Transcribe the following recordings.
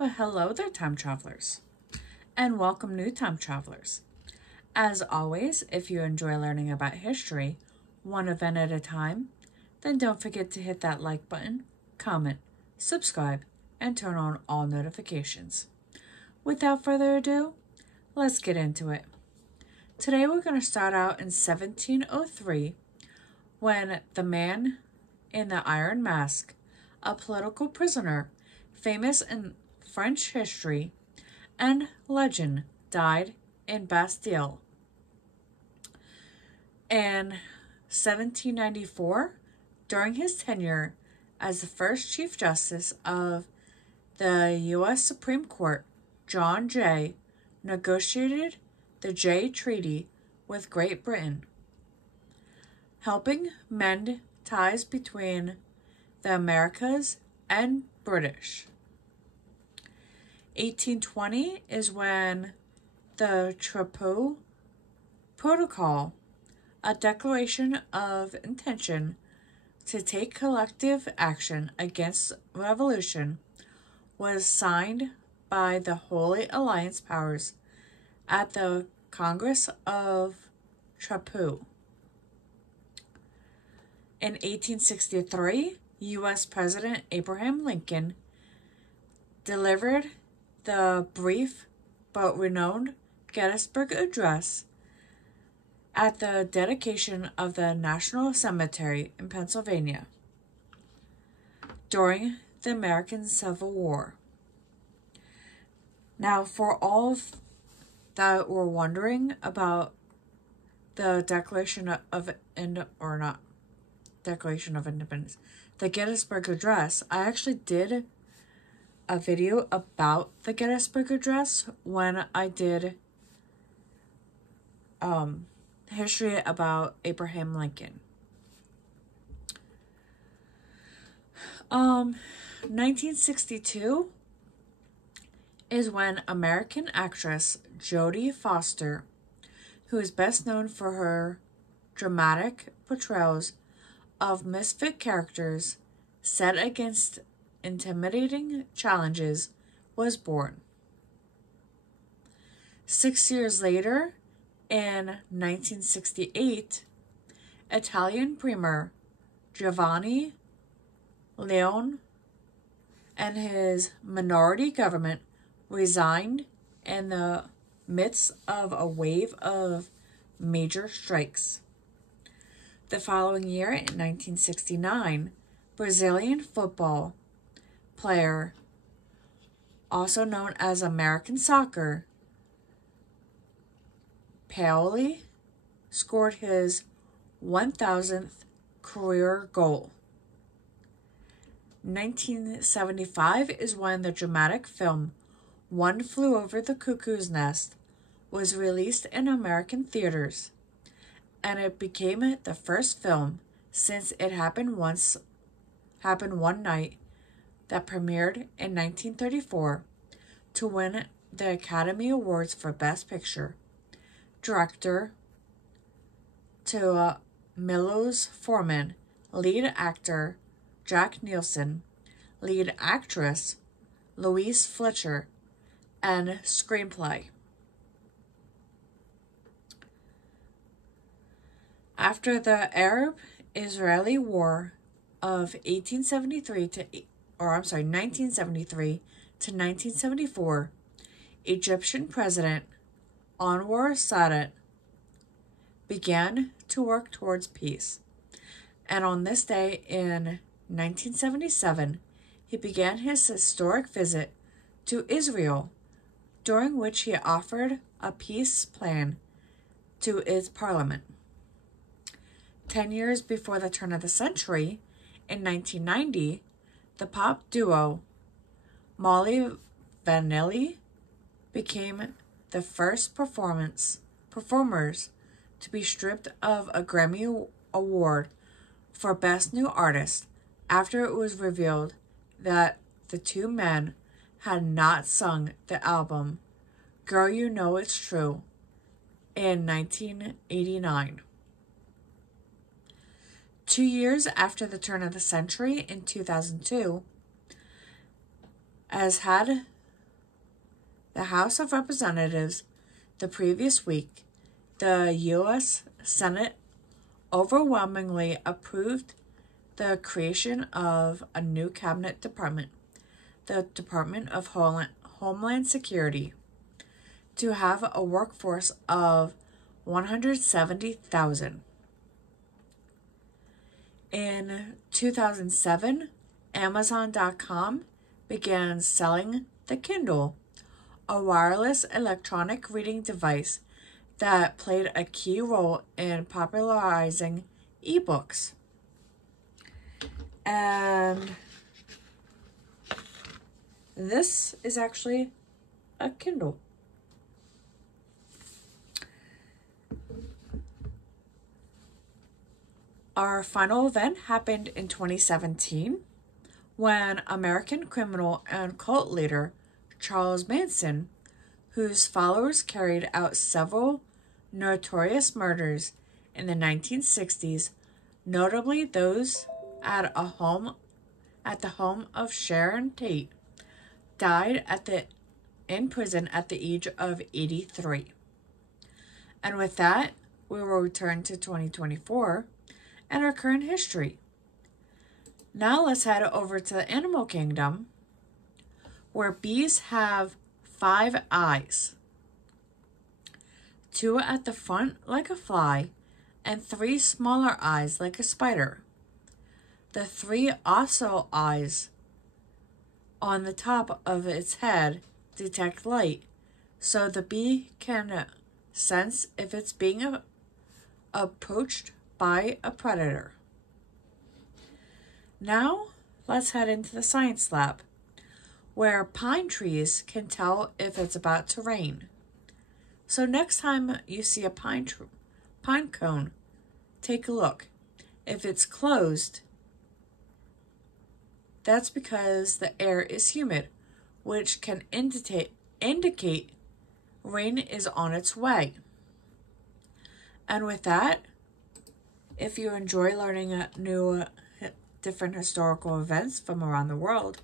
Well, hello there, time travelers, and welcome new time travelers. As always, if you enjoy learning about history, one event at a time, then don't forget to hit that like button, comment, subscribe, and turn on all notifications. Without further ado, let's get into it. Today we're going to start out in 1703 when the man in the Iron Mask, a political prisoner famous in French history and legend, died in Bastille. In 1794, during his tenure as the first Chief Justice of the U.S. Supreme Court, John Jay negotiated the Jay Treaty with Great Britain, helping mend ties between the Americas and British. 1820 is when the Trapeau Protocol, a declaration of intention to take collective action against revolution, was signed by the Holy Alliance powers at the Congress of Trapeau. In 1863, U.S. President Abraham Lincoln delivered the brief but renowned Gettysburg Address at the dedication of the National Cemetery in Pennsylvania during the American Civil War. Now, for all that were wondering about the Declaration of Independence, the Gettysburg Address, I actually did a video about the Gettysburg Address when I did history about Abraham Lincoln. 1962 is when American actress Jodie Foster, who is best known for her dramatic portrayals of misfit characters set against intimidating challenges, was born. 6 years later, in 1968, Italian Premier Giovanni Leone and his minority government resigned in the midst of a wave of major strikes. The following year, in 1969, Brazilian football player, also known as American soccer, Pelé, scored his 1,000th career goal. 1975 is when the dramatic film One Flew Over the Cuckoo's Nest was released in American theaters, and it became the first film since it happened one night that premiered in 1934 to win the Academy Awards for Best Picture, Director to Milos Forman, Lead Actor Jack Nielsen, Lead Actress Louise Fletcher, and Screenplay. After the Arab-Israeli War of 1973 to 1974, Egyptian President Anwar Sadat began to work towards peace. And on this day in 1977, he began his historic visit to Israel, during which he offered a peace plan to its parliament. 10 years before the turn of the century, in 1990, the pop duo Molly Vanilli became the first performers to be stripped of a Grammy Award for Best New Artist after it was revealed that the two men had not sung the album Girl You Know It's True in 1989. 2 years after the turn of the century, in 2002, as had the House of Representatives the previous week, the U.S. Senate overwhelmingly approved the creation of a new cabinet department, the Department of Homeland Security, to have a workforce of 170,000. In 2007, Amazon.com began selling the Kindle, a wireless electronic reading device that played a key role in popularizing ebooks. And this is actually a Kindle. Our final event happened in 2017 when American criminal and cult leader Charles Manson, whose followers carried out several notorious murders in the 1960s, notably those at the home of Sharon Tate, died in prison at the age of 83. And with that, we will return to 2024 and our current history. Now let's head over to the animal kingdom, where bees have 5 eyes. 2 at the front like a fly, and 3 smaller eyes like a spider. The 3 also eyes on the top of its head detect light, so the bee can sense if it's being approached by a predator. Now, let's head into the science lab, where pine trees can tell if it's about to rain. So next time you see a pine cone, take a look. If it's closed, that's because the air is humid, which can indicate rain is on its way. And with that, if you enjoy learning new different historical events from around the world,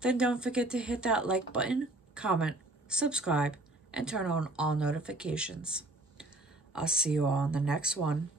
then don't forget to hit that like button, comment, subscribe, and turn on all notifications. I'll see you all in the next one.